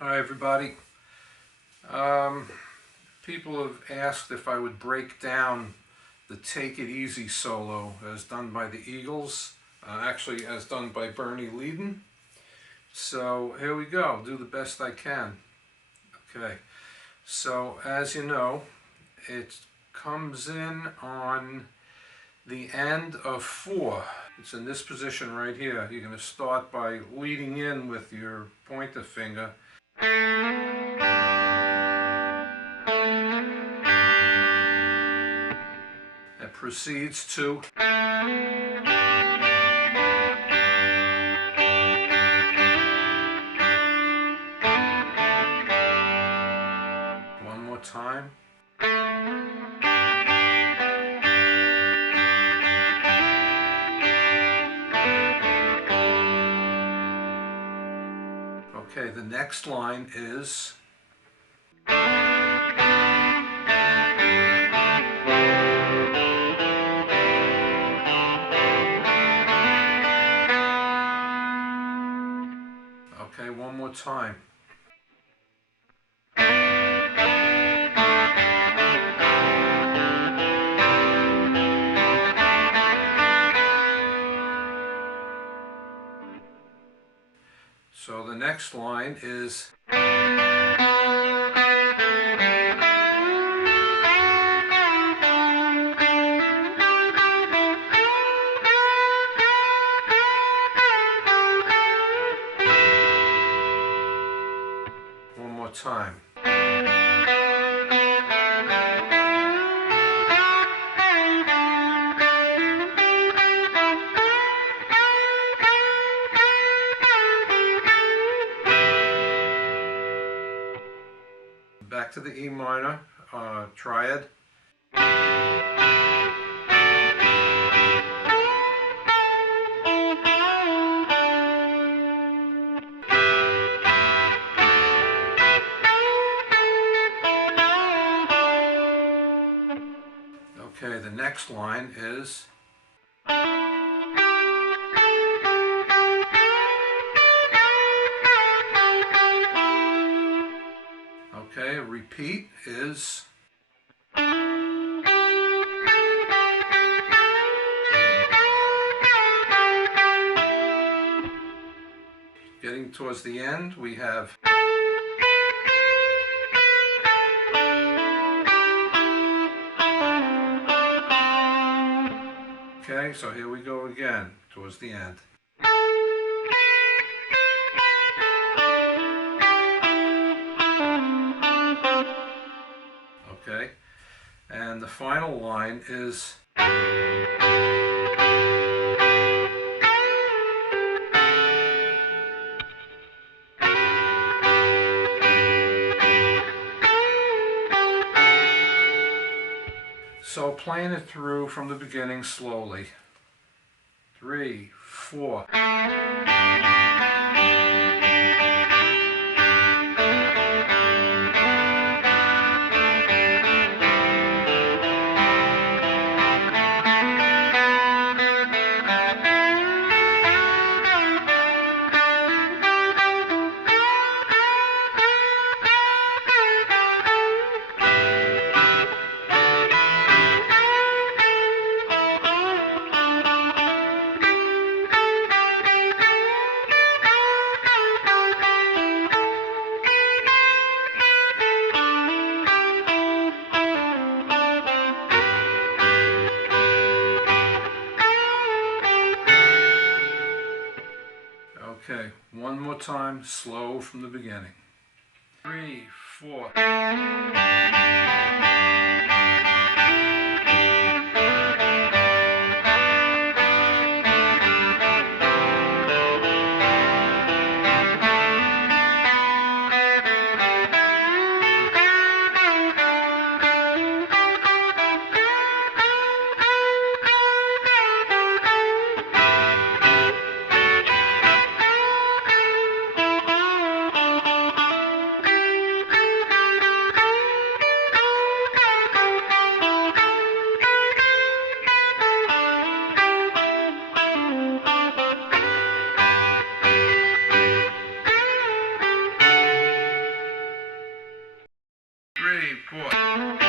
Hi everybody. People have asked if I would break down the Take It Easy solo as done by the Eagles, actually as done by Bernie Leadon. So here we go, I'll do the best I can. Okay, so as you know, it comes in on the end of 4. It's in this position right here. You're going to start by leading in with your pointer finger. It proceeds to one more time. Okay, the next line is okay, one more time. So the next line is one more time. Back to the E minor triad. Okay, the next line is okay, repeat is getting towards the end. We have okay, so here we go again towards the end. Okay, and the final line is so playing it through from the beginning slowly. 3, 4. Okay, one more time, slow from the beginning. 3, 4. 3, 4.